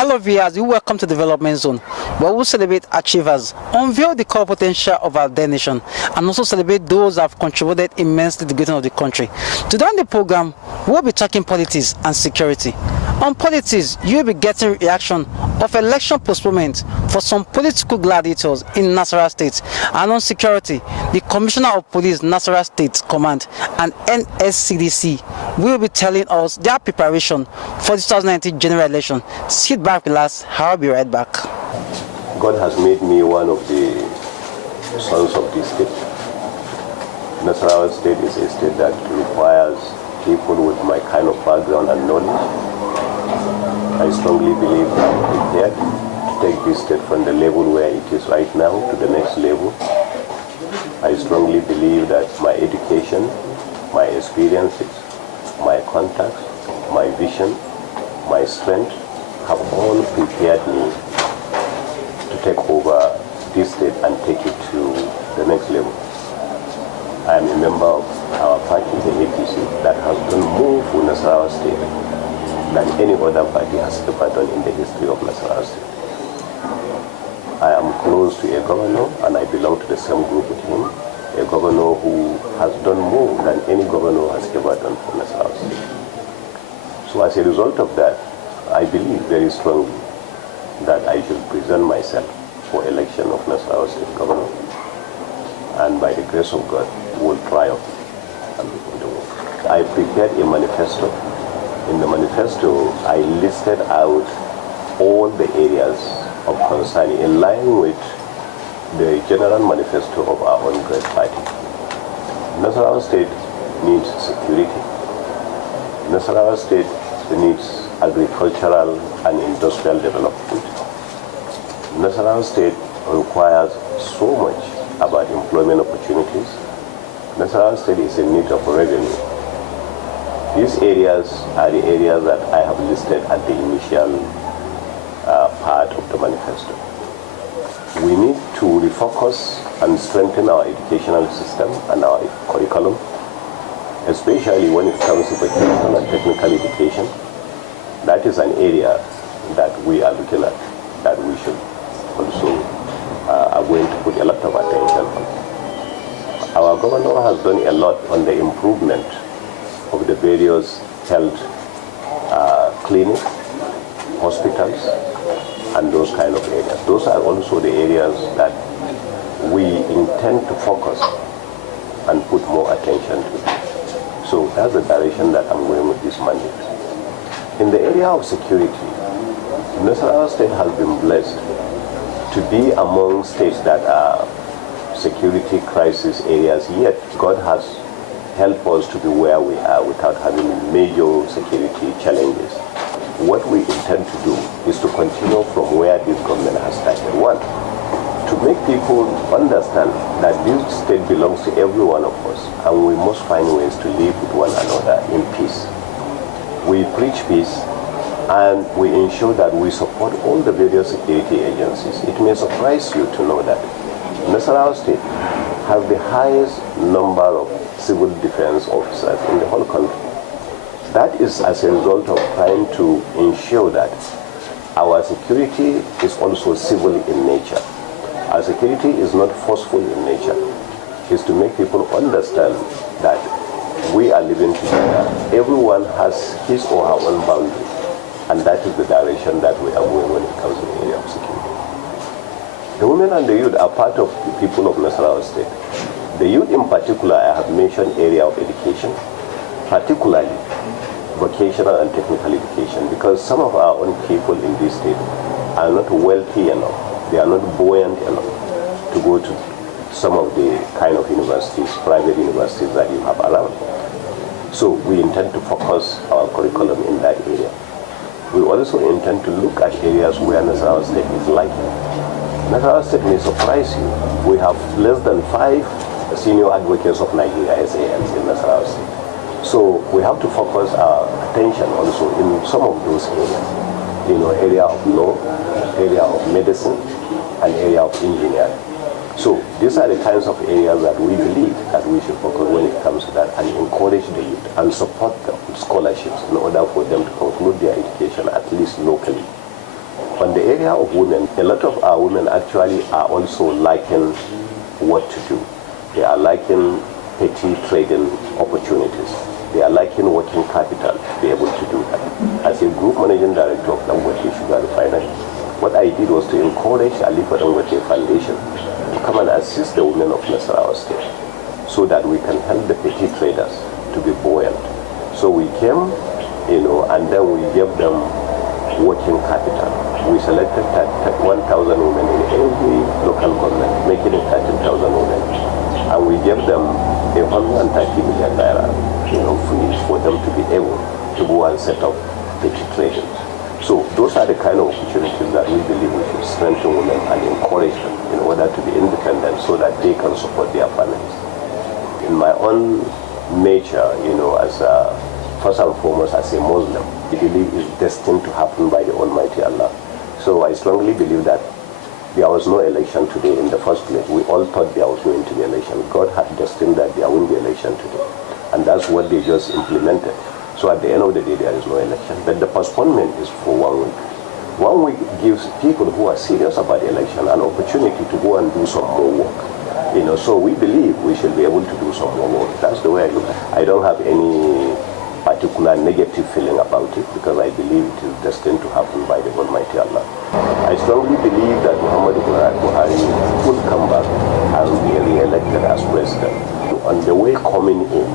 Hello viewers, you welcome to Development Zone, where we celebrate achievers, unveil the core potential of our dear nation, and also celebrate those who have contributed immensely to the growth of the country. Today on the program, we'll be talking politics and security. On politics, you'll be getting reaction of election postponement for some political gladiators in Nasarawa State. And on security, the Commissioner of Police, Nasarawa State Command, and NSCDC will be telling us their preparation for the 2019 general election. Sit back, relax, I'll be right back. God has made me one of the sons of this state. Nasarawa State is a state that requires people with my kind of background and knowledge. I strongly believe that I'm prepared to take this state from the level where it is right now to the next level. I strongly believe that my education, my experiences, my contacts, my vision, my strength have all prepared me to take over this state and take it to the next level. I am a member of our party, the APC, that has done more for Nasarawa State than any other party has ever done in the history of Nasarawa State. I am close to a governor, and I belong to the same group with him, a governor who has done more than any governor has ever done for Nasarawa State. So as a result of that, I believe very strongly that I should present myself for election of Nasarawa State governor, and by the grace of God, will triumph and do the work. I prepared a manifesto. In the manifesto, I listed out all the areas of concern in line with the general manifesto of our own great party. Nasarawa State needs security. Nasarawa State needs agricultural and industrial development. Nasarawa State requires so much about employment opportunities. Nasarawa State is in need of revenue. These areas are the areas that I have listed at the initial part of the manifesto. We need to refocus and strengthen our educational system and our curriculum, especially when it comes to vocational and technical education. That is an area that we are looking at, that we should also are going to put a lot of attention on. Our governor has done a lot on the improvement of the various health clinics, hospitals, and those kind of areas. Those are also the areas that we intend to focus and put more attention to. So that's the direction that I'm going with this mandate. In the area of security, Nasarawa State has been blessed to be among states that are security crisis areas, yet God has helped us to be where we are without having major security challenges. What we intend to do is to continue from where this government has started. One, to make people understand that this state belongs to every one of us, and we must find ways to live with one another in peace. We preach peace, and we ensure that we support all the various security agencies. It may surprise you to know that Nasarawa State has the highest number of civil defense officers in the whole country. That is as a result of trying to ensure that our security is also civil in nature. Our security is not forceful in nature. It's to make people understand that we are living together. Everyone has his or her own boundary, and that is the direction that we are going when it comes to the area of security. The women and the youth are part of the people of Nasarawa State. The youth in particular, I have mentioned area of education, particularly vocational and technical education, because some of our own people in this state are not wealthy enough, they are not buoyant enough to go to some of the kind of universities, private universities that you have around. So we intend to focus our curriculum in that area. We also intend to look at areas where Nasarawa State is lacking. Nasarawa State may surprise you. We have less than 5 senior advocates of Nigeria, SANs, in Nasarawa State. So we have to focus our attention also in some of those areas. Area of law, area of medicine, and area of engineering. So these are the kinds of areas that we believe that we should focus when it comes to that, and encourage the youth and support them with scholarships in order for them to conclude their education at least locally. area of women, a lot of our women actually are also liking what to do. They are liking petty trading opportunities. They are liking working capital to be able to do that. As a group managing director of Dangote Sugar Refinery, what I did was to encourage Alifa Dangote Foundation to come and assist the women of Nasarawa State so that we can help the petty traders to be buoyant. So we came, and then we gave them working capital. We selected 1,000 women in every local government, making it 13,000 women. And we gave them a 130 million naira, fees for them to be able to go and set up petty trading. So those are the kind of opportunities that we believe we should strengthen women and encourage them in order to be independent so that they can support their families. In my own nature, first and foremost as a Muslim, I believe is destined to happen by the Almighty Allah. So I strongly believe that there was no election today in the first place. We all thought there was going to be election. God had destined that there wouldn't be election today. And that's what they just implemented. So at the end of the day, there is no election. But the postponement is for 1 week. 1 week gives people who are serious about the election an opportunity to go and do some more work. So we believe we should be able to do some more work. That's the way I look at it. I don't have any particular negative feeling about it because I believe it is destined to happen by the Almighty Allah. I strongly believe that Muhammadu Buhari will come back and be re-elected as president. On the way coming in,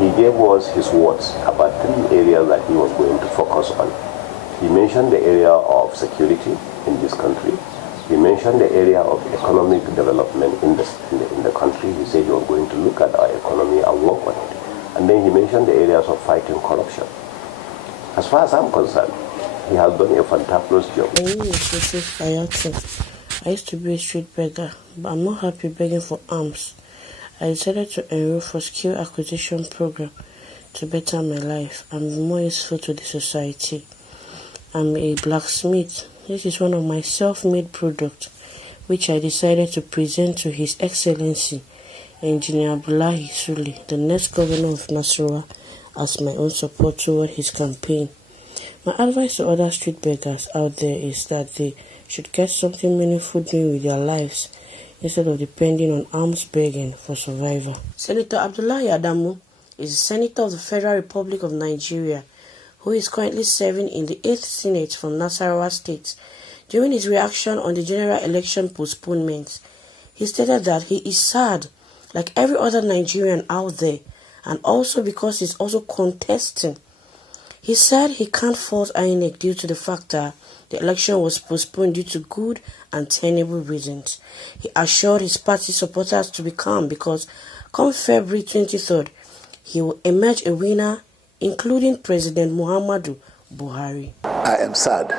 he gave us his words about 3 areas that he was going to focus on. He mentioned the area of security in this country. He mentioned the area of economic development in the country. He said he was going to look at our economy and work on it. And then he mentioned the areas of fighting corruption. As far as I'm concerned, he has done a fantabulous job. My name is Yusuf Ayatollah. I used to be a street beggar, but I'm not happy begging for alms. I decided to enroll for skill acquisition program to better my life and be more useful to the society. I'm a blacksmith. This is one of my self-made products, which I decided to present to His Excellency Engineer Abdullahi Sule, the next governor of Nasarawa, as my own support toward his campaign. My advice to other street beggars out there is that they should get something meaningful doing with their lives instead of depending on alms begging for survival. Senator Abdullahi Adamu is a senator of the Federal Republic of Nigeria who is currently serving in the 8th Senate from Nasarawa State. During his reaction on the general election postponement, he stated that he is sad like every other Nigerian out there, and also because he's also contesting. He said he can't fault INEC due to the fact that the election was postponed due to good and tenable reasons. He assured his party supporters to be calm because come February 23rd, he will emerge a winner, including President Muhammadu Buhari. I am sad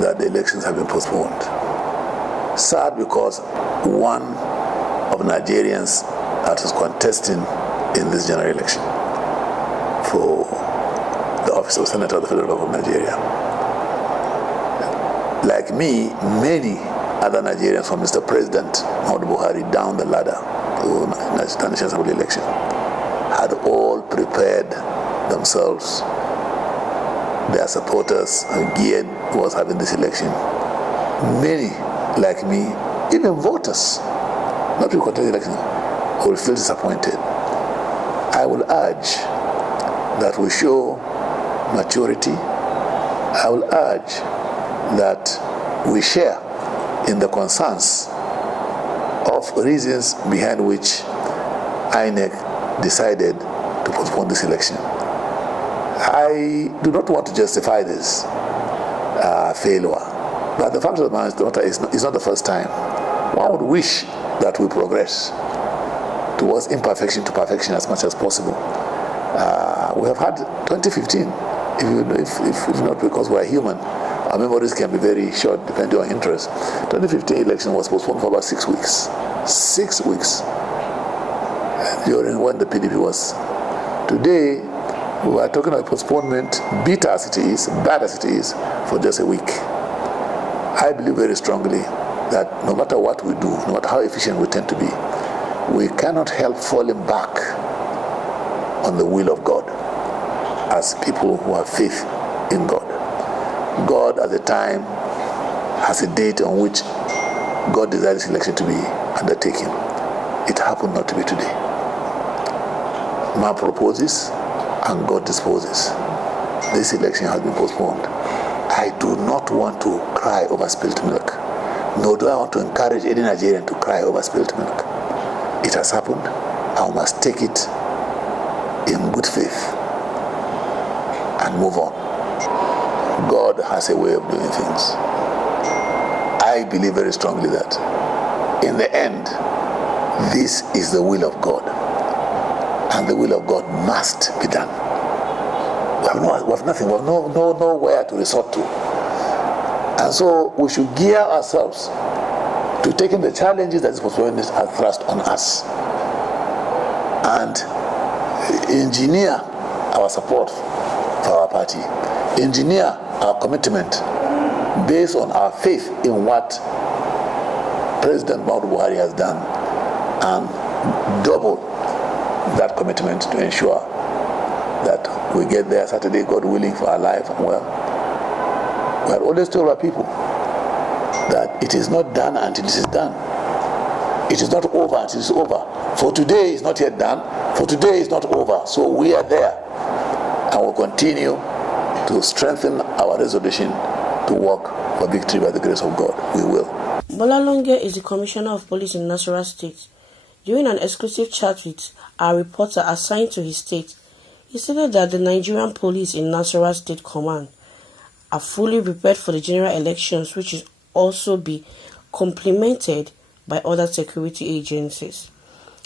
that the elections have been postponed. Sad because one of Nigerians that is contesting in this general election for the office of Senator of the Federal Republic of Nigeria. Like me, many other Nigerians from Mr. President Muhammadu Buhari down the ladder to the National Assembly election had all prepared themselves, their supporters, geared towards having this election. Many, like me, even voters, not people contesting the election, will feel disappointed. I will urge that we show maturity. I will urge that we share in the concerns of reasons behind which INEC decided to postpone this election. I do not want to justify this failure, but the fact of the matter is not the first time. One would wish that we progress towards imperfection to perfection as much as possible. We have had 2015, if not because we are human. Our memories can be very short depending on interest. 2015 election was postponed for about 6 weeks. 6 weeks during when the PDP was. Today, we are talking about postponement, bitter as it is, bad as it is, for just a week. I believe very strongly that no matter what we do, no matter how efficient we tend to be, we cannot help falling back on the will of God as people who have faith in God. God at the time has a date on which God desired this election to be undertaken. It happened not to be today. Man proposes and God disposes. This election has been postponed. I do not want to cry over spilt milk, nor do I want to encourage any Nigerian to cry over spilt milk. It has happened, and we must take it in good faith and move on. God has a way of doing things. I believe very strongly that in the end, this is the will of God, and the will of God must be done. We have nothing, we have nowhere to resort to. And so we should gear ourselves to taking the challenges that this postponement has thrust on us and engineer our support for our party, engineer our commitment based on our faith in what President Muhammadu Buhari has done, and double that commitment to ensure that we get there Saturday, God willing, for our life and well. We have always told our people that it is not done until it is done. It is not over until it is over. For today is not yet done. For today is not over. So we are there, and we'll continue to strengthen our resolution to work for victory by the grace of God. We will. Bola Longe is the Commissioner of Police in Nasarawa State. During an exclusive chat with our reporter assigned to his state, he stated that the Nigerian police in Nasarawa State Command are fully prepared for the general elections, which will also be complemented by other security agencies.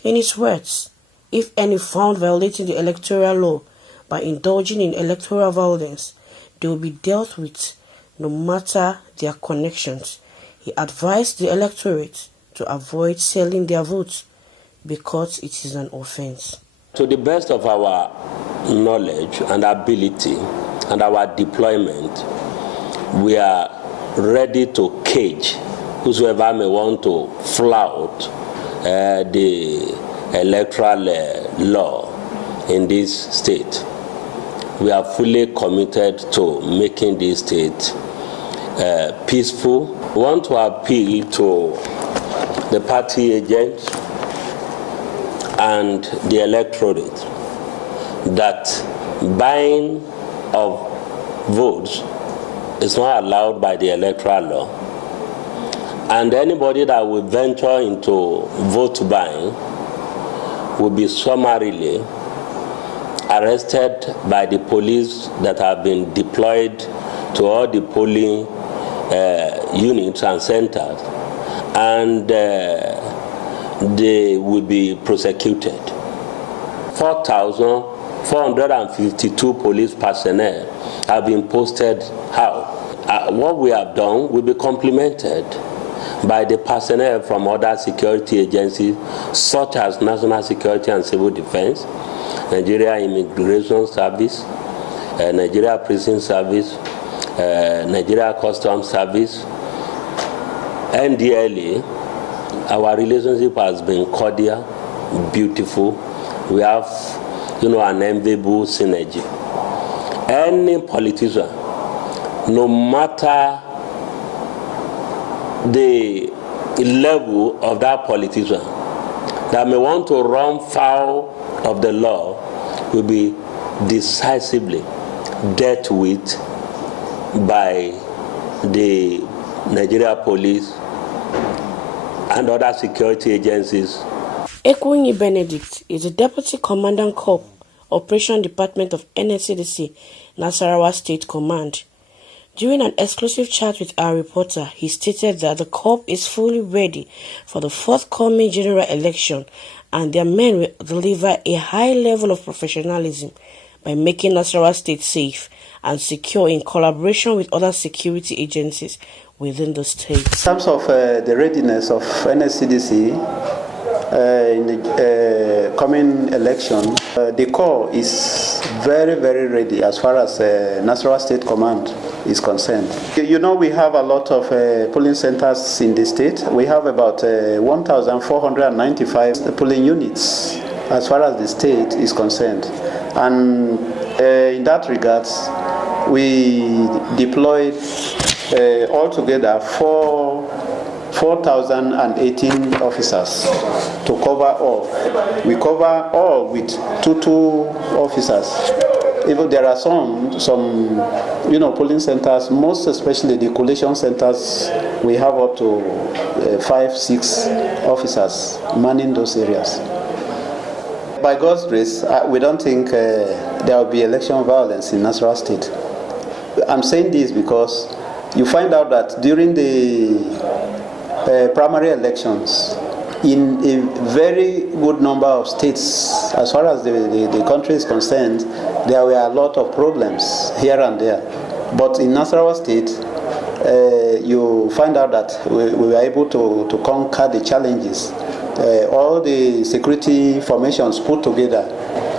In his words, if any found violating the electoral law by indulging in electoral violence, they will be dealt with no matter their connections. He advised the electorate to avoid selling their votes because it is an offense. To the best of our knowledge and ability and our deployment, we are ready to cage whosoever may want to flout the electoral law in this state. We are fully committed to making this state peaceful. We want to appeal to the party agents and the electorate that buying of votes is not allowed by the electoral law, and anybody that will venture into vote buying will be summarily arrested by the police that have been deployed to all the polling units and centers, and they will be prosecuted. 4,452 police personnel have been posted out. What we have done will be complemented by the personnel from other security agencies such as National Security and Civil Defense, Nigeria Immigration Service, Nigeria Prison Service, Nigeria Customs Service, NDLA. Our relationship has been cordial, beautiful. We have, an enviable synergy. Any politician, no matter the level of that politician, that may want to run foul of the law will be decisively dealt with by the Nigeria Police and other security agencies. Ekwunyi Benedict is the Deputy Commandant Corps, Operation Department of NSCDC, Nasarawa State Command. During an exclusive chat with our reporter, he stated that the Corps is fully ready for the forthcoming general election, and their men will deliver a high level of professionalism by making Nasarawa State safe and secure in collaboration with other security agencies within the state. In terms of the readiness of NSCDC in the coming election, the Corps is very, very ready as far as Nasarawa State Command is concerned. We have a lot of polling centers in the state. We have about 1,495 polling units as far as the state is concerned. And in that regards, we deployed altogether 4,018 officers to cover all. We cover all with two officers. Even there are some polling centers, most especially the collation centers, we have up to 5-6 officers manning those areas. By God's grace, we don't think there will be election violence in Nasarawa State. I'm saying this because you find out that during the primary elections, in a very good number of states, as far as the country is concerned, there were a lot of problems here and there. But in Nasarawa State, you find out that we were able to conquer the challenges. All the security formations put together,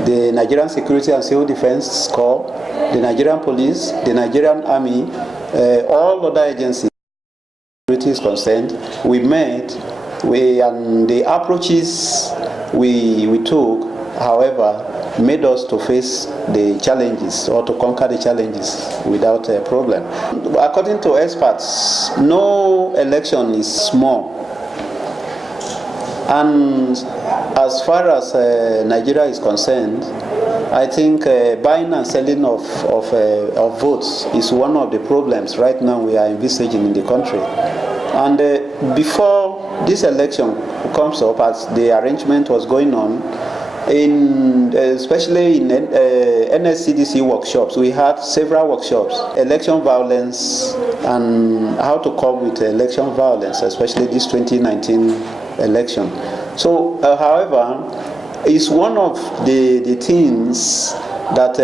the Nigerian Security and Civil Defense Corps, the Nigerian Police, the Nigerian Army, all other agencies is concerned, we met, and the approaches we took, however, made us to face the challenges or to conquer the challenges without a problem. According to experts, no election is small. And as far as Nigeria is concerned, I think buying and selling of votes is one of the problems right now we are envisaging in the country. And before this election comes up, as the arrangement was going on, especially in NSCDC workshops, we had several workshops, election violence and how to cope with election violence, especially this 2019 election. So, however, it's one of the things that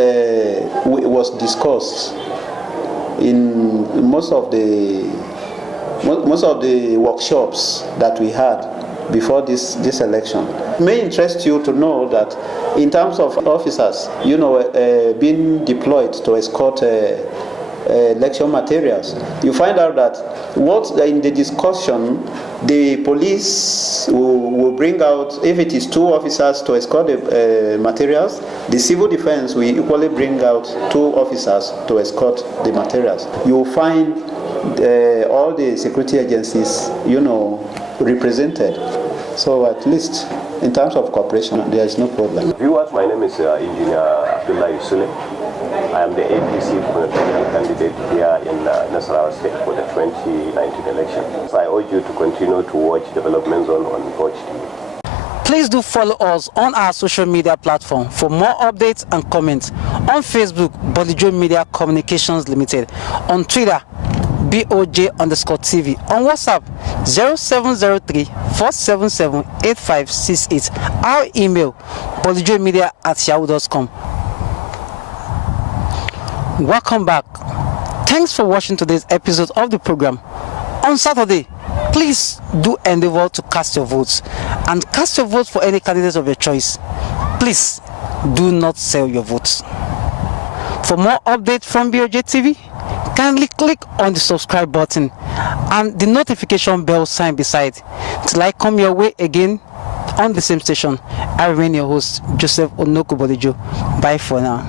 was discussed in most of the workshops that we had before this election. It may interest you to know that in terms of officers, being deployed to escort election materials, you find out that in the discussion, the police will bring out, if it is 2 officers to escort the materials, the civil defense will equally bring out 2 officers to escort the materials. You will find all the security agencies, represented. So at least in terms of cooperation, there is no problem. Viewers, my name is Engineer Abdullahi Sule. I am the APC presidential candidate here in Nasarawa State for the 2019 election. So I urge you to continue to watch Development Zone on Watch TV. Please do follow us on our social media platform for more updates and comments. On Facebook, Bolijo Media Communications Limited. On Twitter, BOJ_TV. On WhatsApp, 0703-477-8568. Our email, bolijomedia@yahoo.com. Welcome back. Thanks for watching today's episode of the program. On Saturday, please do endeavor to cast your votes, and cast your votes for any candidate of your choice. Please do not sell your votes. For more updates from BOJ TV, kindly click on the subscribe button and the notification bell sign beside. Till I come your way again on the same station, I remain your host, Joseph Onoku Bolijo. Bye for now.